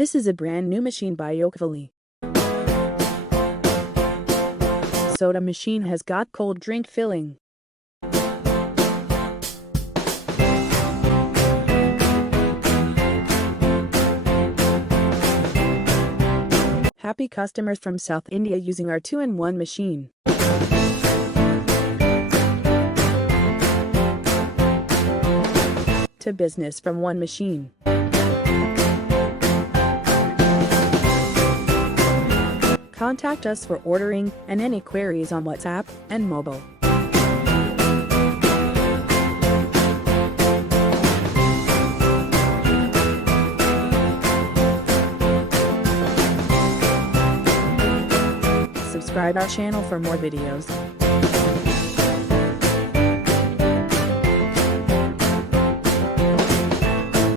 This is a brand new machine by Oakville. Soda machine has got cold drink filling. Happy customers from South India using our 2-in-1 machine. To business from one machine. Contact us for ordering and any queries on WhatsApp and mobile. Subscribe our channel for more videos.